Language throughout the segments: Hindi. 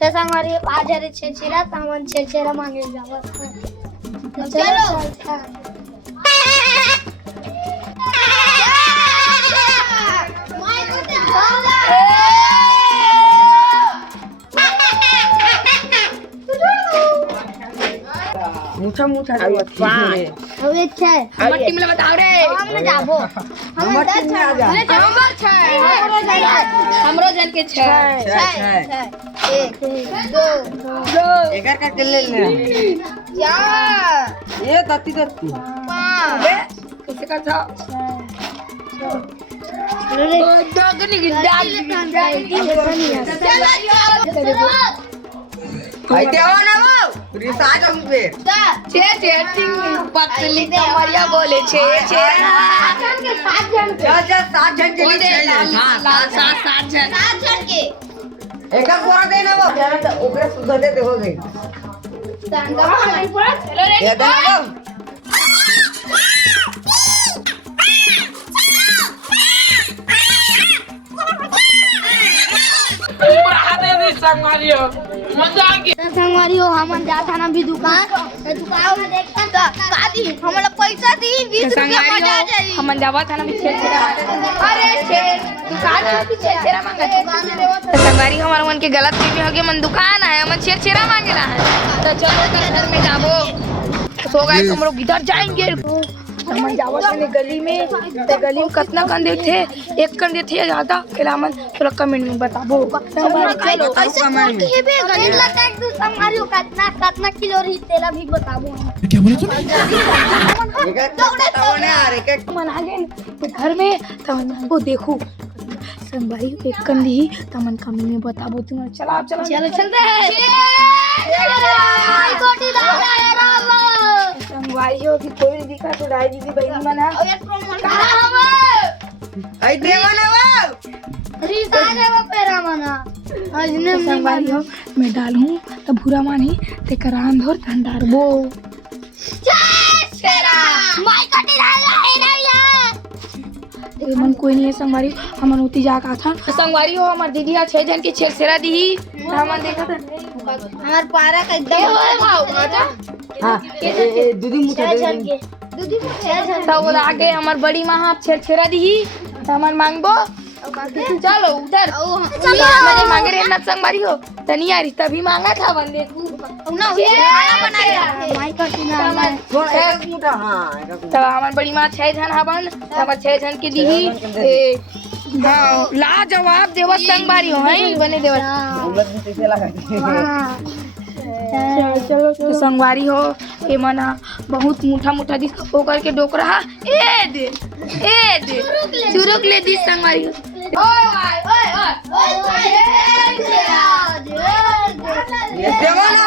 तसा हमारी आज रे छेछेरा तामन छेछेरा मांगे जावा चलो मुछा मुछा હવે છે हमर टीम ले बताओ रे हमने जाबो हमर टीम में आ जा हमर छै हमरो जन के छै 1 2 एकर का के ले ले 4 ये तत्ती 5 कैसे कर था डगनी गिडाग भाई देवा ना वो रिसाज हम पे छे छे टिंग पतली कमरिया बोले छे छे के 7 जन के जा 7 जन के लिए चाहिए 7 जन 7 जन के एक बोरा दे ना वो जाना तो ओकरे सुध दे हो गई संगा नहीं पड़ा चलो रे ये दे ना वो संगवारियो हमन जाता ना भी दुकान में देखता तो दादी हमरा पैसा दी 20 रुपया मजा आ जाई हमन जावा था ना छेछेरा अरे छे दुकान में भी छेछेरा मांगत संगवारी हमार मन के गलत फहमी हो गई मन दुकान है मन छेछेरा मांगेला है तो चलो घर में जाबो सो गए हम लोग इधर जाएंगे हमन जावा था गली में तो गली में कितना कंदे थे एक कंदे थे ज्यादा फिर हमन थोड़ा कमेंट में बताबो चलो कैसे बोल के हेबे गली लगा एक दू संगवारियो कितना किलो रही तेला भी बताबो क्या बोले तू ने आ रे के मन आ गए घर में तो वो देखो संगवारी एक कंदी तमन कमेंट में बताबो तुम चला चलो चलते हैं कोटी दादा यार संगवारी हो कि कोई दिखा तो दाई दीदी बहन मना आई देवा ना वो रिसा रे वो पेरा मना आज ने संगवारी हो मैं डालूं तो भूरा मानी ते करान धर ठंडार बो छेरा माय कोटी दादा है ना यार मन कोई नहीं है संगवारी हमन उती जा का था संगवारी हो हमार दीदी आ 6 जन के छेछेरा दी हमन देखा था हमार पारा का एकदम हां दूधी मुठा दे दूधी मुठा तो वो आगे हमार बड़ी मां हाथ छेछेरा दी हमन मांगबो चलो उधर चलो मैंने मांगे रे ना संगवारी हो तनी यार तभी मांगा था बंदे ना खाना बना रहा माय कोटी ना थोड़ा एक मुठा हां तो हमार बड़ी मां 6 जन हवन हमार 6 जन के दी हां ला जवाब देवा संगवारी हो है बने देवा उलट भी कैसे लगा चलो तो संगवारी हो ए मना बहुत मुठा मुठा दिस ओकर के डोकरा ए दे चुरुक ले दिस संगवारी ओए ओए ये देवा ना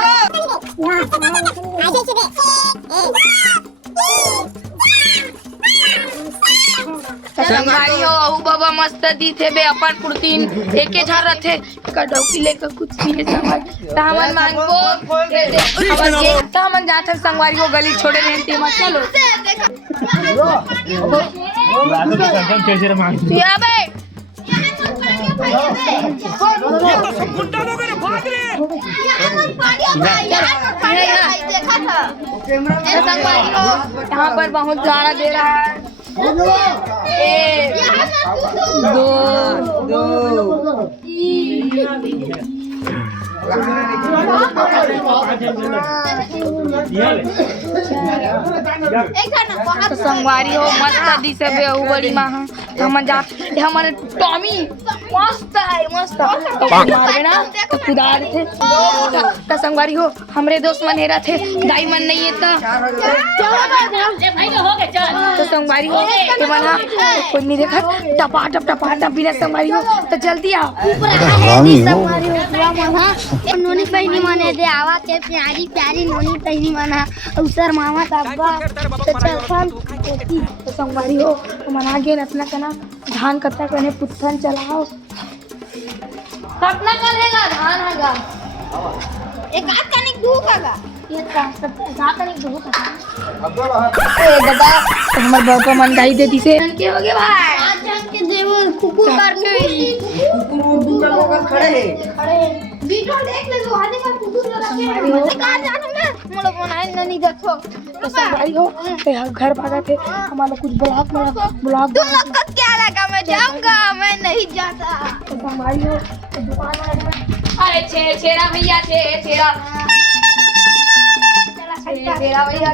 संगवारी हो अहू बाबा मस्त दी थे बे अपन पुरतीन एके झार रथे कडौकी लेकर कुछ नहीं संगवारी त हमन मांगबो दे दे हमन के त हमन जात है संगवारी को गली छोड़े रहते मत चलो लादो तो कंफर्म छेछेरा मांग या बे गुंडा लोग रे भाग रे देखा था संगवारी हो यहाँ पर बहुत गाना दे रहा है 1 2 तो संगवारी हो मस्त दी से बेहू बड़ी माँ हम जा हमारे टॉमी मस्त है मस्त तो मारवे ना तो खुदा थे तो संगवारी हो हमरे दोस्त मनेरा थे दाई मन नहीं है तो संगवारी हो के मना कोई नहीं देखा टपा टप बिना संगवारी हो तो जल्दी आओ संगवारी हो पूरा मना नोनी पहनी मने दे आवा के प्यारी प्यारी नोनी पहनी मना उसर मामा तब्बा तो चल खान तो संगवारी हो मना गे अपना कना धान कत्ता कने पुत्थन चलाओ कतना करेगा धान हैगा एक आध कनिक दू कागा ये का कनिक दू का ए दादा हमर बाबा मन गाई दे दिसे के हो गए भाई आज जान के देवो कुकु करने कुकुर दूसरा लोग खड़े हैं अरे वीडियो देख ले संगवारी हो मोला बनाए नहीं देखो तो संगवारी हो घर भागा थे हमारा कुछ ब्लॉग तुम लोग को क्या लगा मैं जाऊंगा मैं नहीं जाता तो संगवारी हो दुकान वाला अरे छेड़ा भैया छेड़ा भैया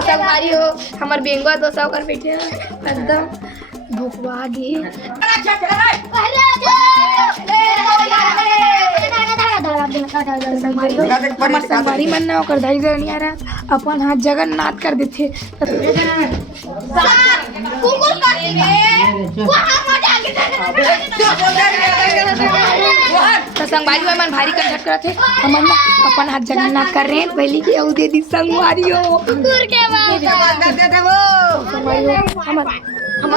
संगवारी हो हमार बेंगवा तो सब कर बैठे एकदम भूखवा गे संगवारी मन ना ओकर धाई नहीं आ रहा अपन हाथ जगन्नाथ कर देते तो संगवारी हो मन भारी कर झटक रखे हम अपन हाथ जगन्नाथ कर रहे हैं पहले की औ दे दी संगवारी हो कुकुर के बाद संगवारी हो हम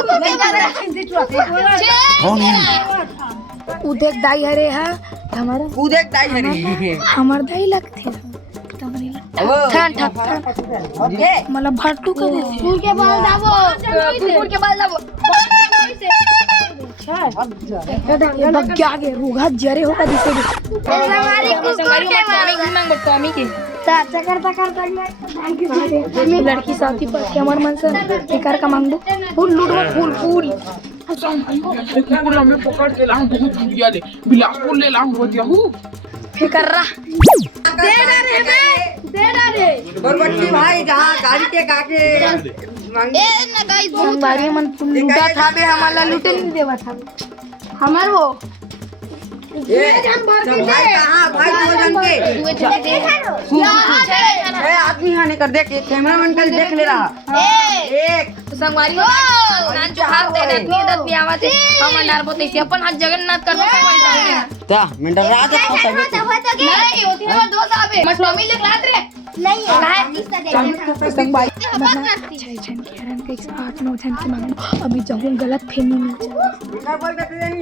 उदेक दाई हरे है हमारा कूदे दाई हरी हमार दाई लगते ठन ठक मतलब भट्टू कर देते कुकुर के बाल दाबो कुकुर के बाल दाबो ये बग्या के रूघा जरे होगा दिसे संगवारी कुकुर के बाल टॉमी के लड़की साथी पर हमार मन से बेकार का मांग दो फूल लूटो फूल कुकुर हमें पकड़ के लाऊं बहुत बढ़िया ले बिलासपुर ले लाऊं बढ़िया हूं फिकर रहा दे रे बरबट्टी भाई जहाँ गाड़ी के काके मांगे ना गाइस संगवारी मन लूटा था बे हमारा लूटे नहीं देवा था हमार वो ये सब भाई कहाँ भाई दो जन के छह आदमी हाने कर देख कैमरामैन का देख ले रहा एक संगवारी हो नान चोहार दे नतनी दत भी आवा थे हम अंडार पोते से अपन हाथ जगन्नाथ कर दो ता मिंटर रात होता नहीं होती है दोस्त आवे मत टॉमी ले लात रे नहीं है संगवारी छह जन के रन के 8-9 जन के मांगो अभी जाऊं गलत फहमी में बोल देते नहीं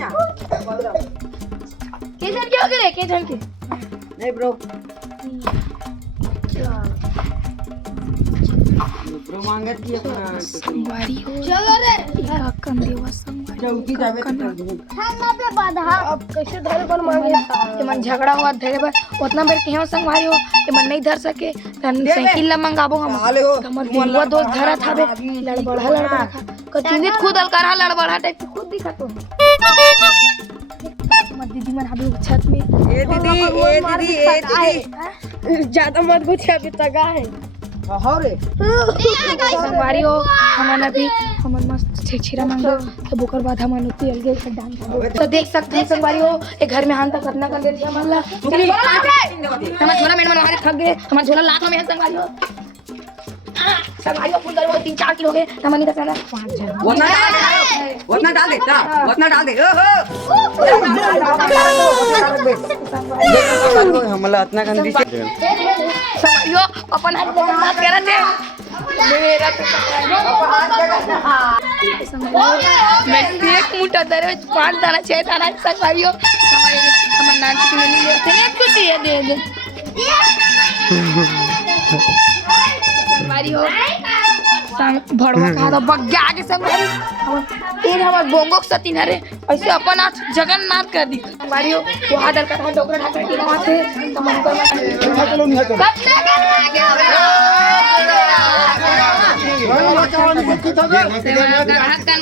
के जन के हो गए के जन के नहीं ब्रो ब्रो मांगे थी अपना संगवारी हो चलो रे या कम देवा संगवारी चौकी जावे खाना पे बाधा अब कैसे धरे पर मांगे ये मन झगड़ा हुआ धरे पर उतना बेर के संगवारी हो ये मन नहीं धर सके तन साइकिल ला मंगाबो हम हमर दिलवा दोस्त धरा था बे लड़बड़ा कतुनी खुद अलकारा लड़बड़ा टाइप खुद दिखा तो मत दीदी मन अभी छत में ए दीदी ज्यादा मत गुछे अभी तक है हो रे संगवारी हो हमन अभी हमन मस्त छेछिरा मांगो तो बोकर बाद हमन उती अलगे डांस तो देख सकते हैं संगवारी हो एक घर में हान तक अपना कर देती हमन ला हमर झोला में हारे थक गए हमर झोला लाखों में है संगवारी हो संगवारी हो फुल कर वो 3-4 किलो के हमन का सारा 5 जन उतना डाल दे हमला इतना गंदी संगवारी हो अपन हाथ जगन्नाथ करत है मेरा मैं एक मुठा दरे 5 दाना 6 दाना संगवारी हो हमर नाच के नहीं लेते हैं कुछ ये दे संगवारी हो संग भड़वा कहा तो बग्या के संगवारी तेरे हमार बोंगो सतीन रे ऐसे अपन आज जगन्नाथ कर दी संगवारी हो वो हादर का डोकरा ढाकर के वहां से तमन कर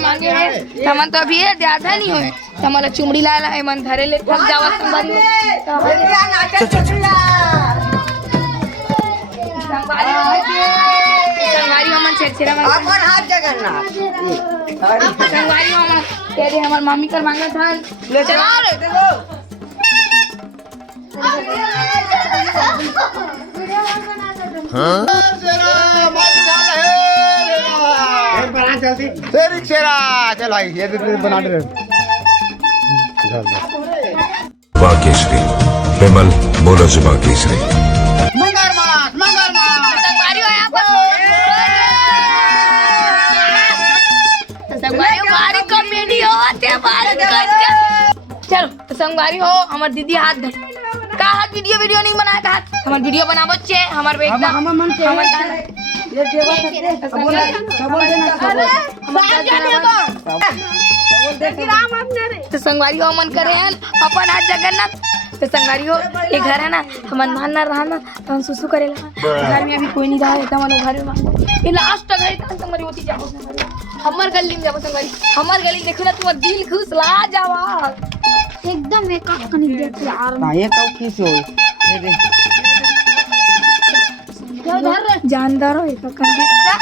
मांगे तमन तो अभी ज्यादा नहीं होए हमारा चुमड़ी लाला है मन धरे ले थक जावा संगवारी संगवारी हमन छेछरा अपन हाथ जगन्नाथ संगवारी हमन कह दे हमर मम्मी कर मांगा था ले चलो रे देखो चल भाई ये बना दे केसरी विमल बोलो जुबा केसरी संगवारी हो यहाँ पर संगवारी हमारी कॉमेडी होते बात करते चलो तो संगवारी हो हमार दीदी हाथ धर का हाथ वीडियो नहीं बनाया का हाथ हमार वीडियो बनाबो छे हमार एकदम हम मन से ये देवा सकते बोल देना हमार तो संगवारी हो मन करे हैं अपन आज जगन्नाथ तो संगवारी हो ये घर है ना हमन मान ना रहा ना तो हम सुसु करेला घर में अभी कोई नहीं रहा तो हम घर में ये लास्ट घर का संगवारी होती जाओ संगवारी हमर गली में जाओ संगवारी हमर गली देखो ना तुम दिल खुश ला जावा एकदम एक कनी देख यार ये तो किस हो ये देख जानदार हो एक कंदिस्ता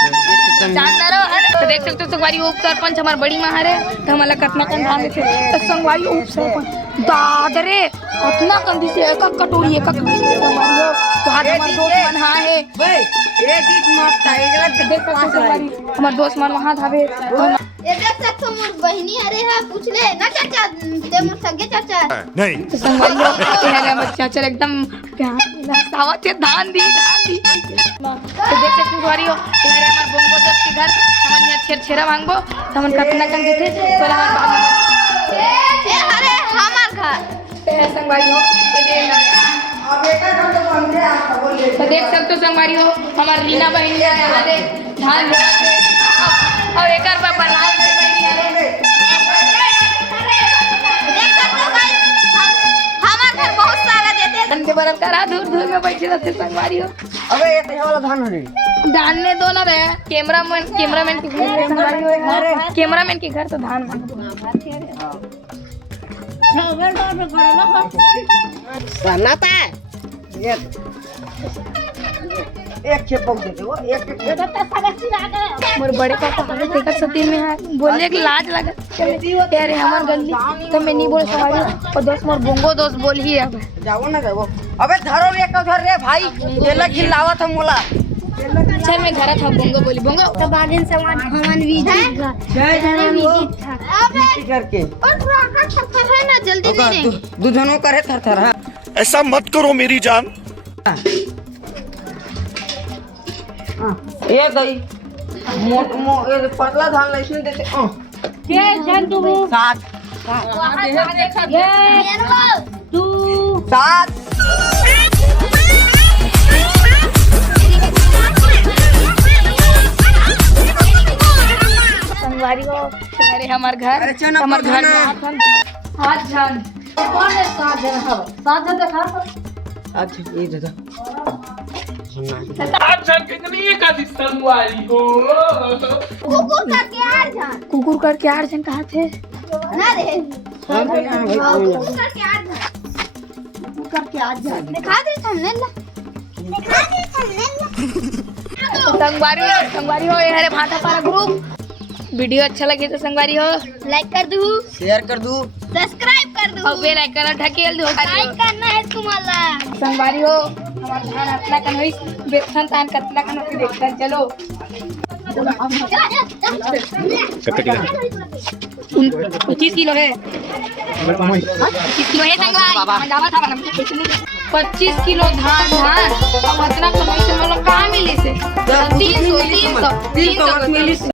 जानदार हो तो देख सकते हो संगवारी उप सरपंच हमार बड़ी महार है तो हमारा कतना कन धान थे तो संगवारी उप सरपंच दादरे कतना कंदी से एक कटोरी एक संगवारी हो तो हाथ हमार दोस्त मन हां है भाई ये गीत मारता है एक देख सकते हो संगवारी हमार दोस्त मन वहां धावे ये देख सकते हो मोर बहिनी अरे हां पूछ ले ना चाचा ते मोर सगे चाचा नहीं तो संगवारी हो ये है हमार चाचा एकदम प्यार मिला सावत से धान दी तो देख सकते हो संगवारी हो ये है हमार बोंगो दोस्त के घर हमन यहाँ छेरछेरा मांगबो तो हमन कतना कन देथे तो हमार बाबू ए अरे हमार घर ते संगवारी हो अब एक काम तो बंद है आप बोल तो देख सकते हो संगवारी हो हमार रीना बहन यहाँ दे धान लगाते और एक बार पापा लाल से बहन यहाँ दे देख सकते हो भाई हमार घर बहुत सारा देते हैं धन के बरफ करा दूर दूर में बैठे रहते संगवारी हो अबे ये वाला धान रे धान दो ना रे कैमरामैन के घर संगवारी हो कैमरामैन के घर तो धान सनाता है एक छेपक देते वो एक मोर बड़े पापा हमें देखा सती में है बोलने की लाज लगा यार हमार गली तो मैं नहीं बोल सवारी और दोस्त मोर बोंगो दोस्त बोल ही अब जाओ ना जाओ अबे धरो रे का धर रे भाई ये लग हिलावत हम मोला चल मैं घर था बोंगो बोली बोंगो तो बागिन समाज हवन विजिट था जय जय विजिट था अबे करके और थोड़ा आकाश थर है ना जल्दी नहीं दूधनो करे थर थर हां ऐसा मत करो मेरी जान ये दई मोट मो ये पतला धान लइसन देते ये जान तू 7 ये तू 7 संगवारी हो अरे हमार घर अरे चना हमार घर में खाना। हाथ जान कौन है साथ जन देखा अच्छा ये दादा अच्छा कितनी का संगवारी हो कुकुर का क्या जान कुकुर करके 8 जन कहा थे ना रे हां भाई हां भाई कुकुर का क्या जान कुकुर का क्या जान दिखा दे हमने ला दिखा दे हमने संगवारी हो ये हरे भाटा पारा ग्रुप वीडियो अच्छा लगे तो संगवारी हो लाइक कर दू शेयर कर दूं सब्सक्राइब कर दू और बेल आइकन ढकेल दो लाइक करना है तुम्हारा संगवारी हो हमार धान अपना कन होई बेचन तान कतना कन होई देखन चलो 25 किलो है 25 किलो है संगवारी जावा था 25 किलो धान अब इतना कमाई से मतलब कहाँ मिली से 300 300 मिली